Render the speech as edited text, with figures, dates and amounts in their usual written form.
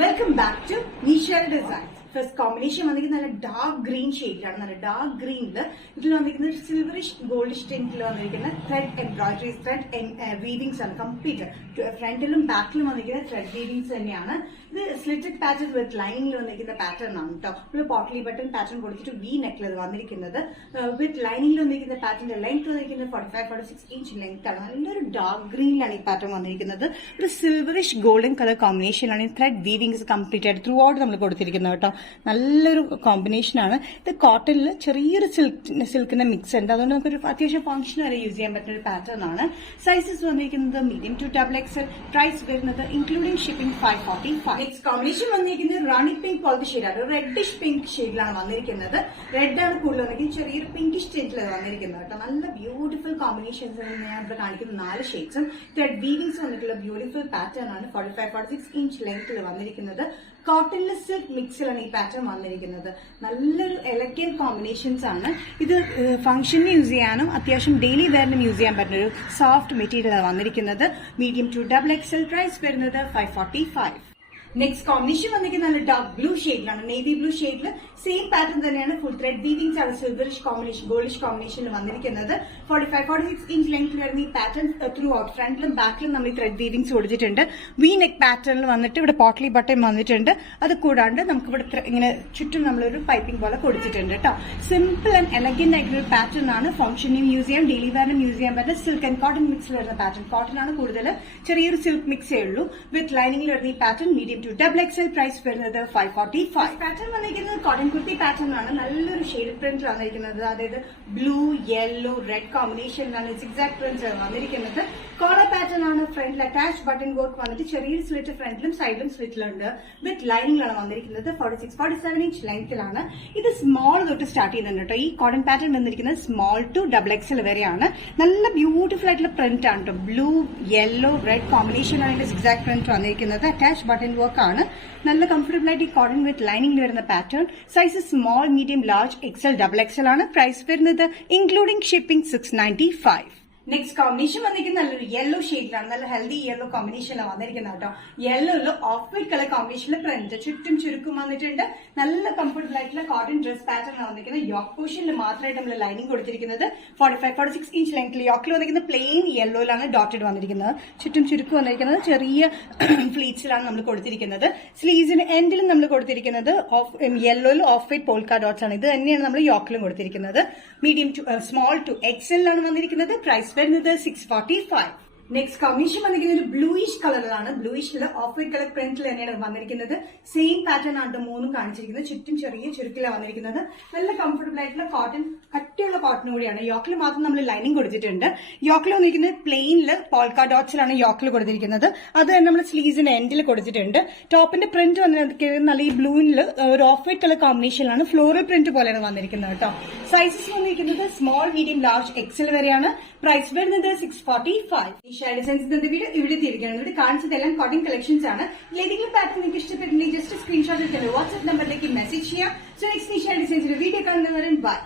Welcome back to Nisha designs. First combination വന്നിരിക്കുന്നത് നല്ല dark green ഷെയ്ഡിലാണ്. നല്ല ഡാർക്ക് ഗ്രീനില് ഇതിൽ വന്നിരിക്കുന്നത് സിൽവറിഷ് ഗോൾഡിഷ് ടിന്റിൽ വന്നിരിക്കുന്ന ത്രെഡ് എംബ്രോയിഡറീസ്, ത്രെഡ് വീവിങ്സ് ആണ്. കംപ്ലീറ്റ് ഫ്രണ്ടിലും ബാക്കിലും വന്നിരിക്കുന്ന ത്രെഡ് വീവിങ്സ് തന്നെയാണ്. ഇത് സ്ലിറ്റഡ് പാറ്റേൺ വിത്ത് ലൈനിൽ വന്നിരിക്കുന്ന പാറ്റേൺ ആണ് കേട്ടോ. ഒരു പോട്ട്ലി ബട്ടൺ പാറ്റേൺ കൊടുത്തിട്ട് വി നെക്കിൽ വന്നിരിക്കുന്നത്. വിത്ത് ലൈനിൽ വന്നിരിക്കുന്ന പാറ്റേണിന്റെ ലെങ്ത് വന്നിരിക്കുന്നത് 45-46 ഇഞ്ച് ലെങ്ത് ആണ്. നല്ലൊരു ഡാർക്ക് ഗ്രീനിലാണ് ഈ പാറ്റേൺ വന്നിരിക്കുന്നത്. ഒരു സിൽവറിഷ് ഗോൾഡൻ കളർ കോമ്പിനേഷനാണ്. ത്രെഡ് വീവിങ്സ് കംപ്ലീറ്റ് ആയിട്ട് ത്രൂ ഔട്ട് നമ്മൾ കൊടുത്തിരിക്കുന്നത് കേട്ടോ. നല്ലൊരു കോമ്പിനേഷൻ ആണ്. ഇത് കോട്ടണിൽ ചെറിയൊരു സിൽക്കിന്റെ മിക്സ് ഉണ്ട്. അതുകൊണ്ട് നമുക്കൊരു അത്യാവശ്യം ഫംഗ്ഷൻ വരെ യൂസ് ചെയ്യാൻ പറ്റുന്ന ഒരു പാറ്റേൺ ആണ്. സൈസസ് വന്നിരിക്കുന്നത് മീഡിയം ടു XXL. പ്രൈസ് വരുന്നത് ഇൻക്ലൂഡിംഗ് ഷിപ്പിംഗ് 545. നെക്സ്റ്റ് കോമ്പിനേഷൻ വന്നിരിക്കുന്നത് റാണി പിങ്ക് പോലത്തെ ഷെയ്ഡാണ്. റെഡിഷ് പിങ്ക് ഷെയ്ഡിലാണ് വന്നിരിക്കുന്നത്. റെഡ് ആണ് കൂടുതൽ വന്നിരിക്കുന്നത്. ചെറിയൊരു പിങ്കിഷ് ടിന്റിലാണ് വന്നിരിക്കുന്നത് കേട്ടോ. നല്ല ബ്യൂട്ടിഫുൾ കോമ്പിനേഷൻസ് ഞാൻ ഇവിടെ കാണിക്കുന്ന 4 ഷെയ്ഡ്സും ത്രെഡ് വീവിങ്സ് വന്നിട്ടുള്ള ബ്യൂട്ടിഫുൾ പാറ്റേൺ ആണ്. 45-46 ഇഞ്ച് ലെങ്ത്തിൽ വന്നിരിക്കുന്നത്. കോട്ടണിലെ സിൽക്ക് മിക്സിലാണ് ഈ പാറ്റേൺ വന്നിരിക്കുന്നത്. നല്ലൊരു എലഗന്റ് കോമ്പിനേഷൻസ് ആണ്. ഇത് ഫംഗ്ഷന് യൂസ് ചെയ്യാനും അത്യാവശ്യം ഡെയിലി വെയറിനും യൂസ് ചെയ്യാൻ പറ്റുന്ന ഒരു സോഫ്റ്റ് മെറ്റീരിയലാണ് വന്നിരിക്കുന്നത്. Medium to XXL. പ്രൈസ് വരുന്നത് 545. നെക്സ്റ്റ് കോമ്പിനേഷൻ വന്നിരിക്കുന്നത് നല്ല ഡാർക്ക് ബ്ലൂ ഷെയ്ഡിലാണ്. നേവി ബ്ലൂ ഷെയ്ഡിൽ സെയിം പാറ്റേൺ തന്നെയാണ്. ഫുൾ ത്രെഡ് വീവിങ്സ് ആണ്. സിൽവറിഷ് കോമ്പിനേഷൻ, ഗോൾഡിഷ് കോമ്പിനേഷനിൽ വന്നിരിക്കുന്നത്. 45-46 ഇഞ്ച് ലെങ്ത്തിൽ വരുന്ന ഈ പാറ്റേൺ ത്രൂ ഔട്ട് ഫ്രണ്ടിലും ബാക്കിലും നമ്മൾ ഈ ത്രെഡ് വീവിങ്സ് കൊടുത്തിട്ടുണ്ട്. വി നെക്ക് പാറ്റേണിൽ വന്നിട്ട് ഇവിടെ പോട്ട്ലി ബട്ടൺ വന്നിട്ടുണ്ട്. അത് കൂടാണ്ട് നമുക്ക് ഇവിടെ ഇങ്ങനെ ചുറ്റും നമ്മളൊരു പൈപ്പിംഗ് പോലെ കൊടുത്തിട്ടുണ്ട് കേട്ടോ. സിമ്പിൾ ആൻഡ് എലഗന്റ് ആയിട്ടുള്ള പാറ്റേൺ ആണ്. ഫംഗ്ഷനും യൂസ് ചെയ്യാം, ഡെയിലി വെയറിനും യൂസ് ചെയ്യാൻ പറ്റുന്ന സിൽക്ക് ആൻഡ് കോട്ടൺ മിക്സിൽ വരുന്ന പാറ്റേൺ. കോട്ടൺ ആണ് കൂടുതൽ, ചെറിയൊരു സിൽക്ക് മിക്സേ ഉള്ളൂ. വിത്ത് ലൈനിങ്ങിൽ വരുന്ന ഈ pattern medium to XXL. Price വരുന്നത് 545. പാറ്റേൺ വന്നിരിക്കുന്നത് കോട്ടൺ കുർത്തി പാറ്റേൺ ആണ്. നല്ലൊരു ഷെയ്ഡ് പ്രിന്റ് വന്നിരിക്കുന്നത്. അതായത് ബ്ലൂ, യെല്ലോ, റെഡ് കോമ്പിനേഷനിലാണ് സിഗ്സാഗ് പ്രിന്റ് വന്നിരിക്കുന്നത്. കോളർ പാറ്റേൺ ആണ്. ഫ്രണ്ടിൽ അറ്റാച്ച് ബട്ടൺ വർക്ക് വന്നിട്ട് ചെറിയൊരു സ്ലിറ്റ് ഫ്രണ്ടിലും സൈഡിലും സ്ലിറ്റിലുണ്ട്. വിത്ത് ലൈനിങ്ങിലാണ് വന്നിരിക്കുന്നത്. 46-47 ഇഞ്ച് ലെങ്ത്തിലാണ്. ഇത് സ്മോൾ തൊട്ട് സ്റ്റാർട്ട് ചെയ്യുന്നുണ്ട് കേട്ടോ. ഈ കോട്ടൺ പാറ്റേൺ വന്നിരിക്കുന്നത് സ്മോൾ ടു XXL വരെയാണ്. നല്ല ബ്യൂട്ടിഫുൾ ആയിട്ടുള്ള പ്രിന്റ് ആണ് കേട്ടോ. ബ്ലൂ, യെല്ലോ, റെഡ് കോമ്പിനേഷനാണ് ഇതിന്റെ സിഗ്സാഗ് പ്രിന്റ് വന്നിരിക്കുന്നത്. അറ്റാച്ച് ബട്ടൺ വർക്ക് ആണ്. നല്ല കംഫർട്ടബിൾ ആയിട്ട് ഈ കോട്ടൺ വിത്ത് ലൈനിങ്ങിൽ വരുന്ന pattern. Size small, medium, large, XL, XXL ആണ്. പ്രൈസ് വരുന്നത് ഇൻക്ലൂഡിംഗ് ഷിപ്പിംഗ് 695. നെക്സ്റ്റ് കോമ്പിനേഷൻ വന്നിരിക്കുന്നത് നല്ലൊരു യെല്ലോ ഷെയ്ഡിലാണ്. നല്ല ഹെൽത്തി യെല്ലോ കോമ്പിനേഷനിലാണ് വന്നിരിക്കുന്നത് കേട്ടോ. യെല്ലോയില് ഓഫ് വൈറ്റ് കളർ കോമ്പിനേഷനിൽ പ്രിന്റ് ചുറ്റും ചുരുക്കം വന്നിട്ടുണ്ട്. നല്ല കംഫർട്ടബിൾ ആയിട്ടുള്ള കോട്ടൺ ഡ്രസ് പാറ്റേൺ ആണ് വന്നിരിക്കുന്നത്. യോക്ക് പോർഷനിൽ മാത്രമായിട്ട് നമ്മൾ ലൈനിങ് കൊടുത്തിരിക്കുന്നത്. 45-46 ഇഞ്ച് ലെങ്ത്തിൽ യോക്കിൽ വന്നിരിക്കുന്നത് പ്ലെയിൻ യെല്ലോയിലാണ് ഡോട്ടഡ് വന്നിരിക്കുന്നത്. ചുറ്റും ചുരുക്കം വന്നിരിക്കുന്നത് ചെറിയ ഫ്ലീറ്റ്സിലാണ് നമ്മൾ കൊടുത്തിരിക്കുന്നത്. സ്ലീവ്സിന് എൻഡിലും നമ്മൾ കൊടുത്തിരിക്കുന്നത് യെല്ലോയിൽ ഓഫ് വൈറ്റ് പോൾക്ക ഡോട്ട്സ് ആണ്. ഇത് തന്നെയാണ് നമ്മൾ യോക്കിലും കൊടുത്തിരിക്കുന്നത്. Medium to small to XL ആണ് വന്നിരിക്കുന്നത്. പ്രൈസ് വരുന്നത് 645. നെക്സ്റ്റ് കോമ്പിനേഷൻ വന്നിരിക്കുന്നത് ഒരു ബ്ലൂയിഷ് കളറിലാണ്. ബ്ലൂയിഷിൽ ഓഫ് വൈറ്റ് കളർ പ്രിന്റിൽ തന്നെയാണ് വന്നിരിക്കുന്നത്. സെയിം പാറ്റേൺ ആണ് മൂന്നും കാണിച്ചിരിക്കുന്നത്. ചുറ്റും ചെറിയ ചുരുക്കിലാണ് വന്നിരിക്കുന്നത്. നല്ല കംഫർട്ടബിൾ ആയിട്ടുള്ള കോട്ടൺ, കട്ടിയുള്ള കോട്ടൺ കൂടിയാണ്. യോക്കിൽ മാത്രം നമ്മൾ ലൈനിങ് കൊടുത്തിട്ടുണ്ട്. യോക്കിൽ വന്നിരിക്കുന്നത് പ്ലെയിനിൽ പോൾക്ക ഡോട്ട്സിലാണ് യോക്കിൽ കൊടുത്തിരിക്കുന്നത്. അത് തന്നെ നമ്മൾ സ്ലീവ്സിന്റെ എൻഡിൽ കൊടുത്തിട്ടുണ്ട്. ടോപ്പിന്റെ പ്രിന്റ് വന്നിരിക്കുന്നത് നല്ല ഈ ബ്ലൂവിൽ ഒരു ഓഫ് വൈറ്റ് കളർ കോമ്പിനേഷനിലാണ്. ഫ്ലോറൽ പ്രിന്റ് പോലെയാണ് വന്നിരിക്കുന്നത് കേട്ടോ. സൈസസ് വന്നിരിക്കുന്നത് സ്മോൾ, മീഡിയം, ലാർജ്, XL വരെയാണ്. പ്രൈസ് വരുന്നത് 645. ഡിസൈൻസിന്റെ വീഡിയോ ഇവിടെ തിരികെയാണ്. ഇവിടെ കാണിച്ചതെല്ലാം കോട്ടൺ കളക്ഷൻസ് ആണ്. ഏതെങ്കിലും പാറ്റേൺ നിങ്ങൾക്ക് ഇഷ്ടപ്പെട്ടിട്ടുണ്ടെങ്കിൽ ജസ്റ്റ് സ്ക്രീൻഷോട്ട് എടുത്ത് വാട്സ്ആപ്പ് നമ്പറിലേക്ക് മെസ്സേജ് ചെയ്യാം. സോ നെക്സ്റ്റ് ഡിസൈൻസിന്റെ വീഡിയോ കാണുന്നവരെ ബൈ.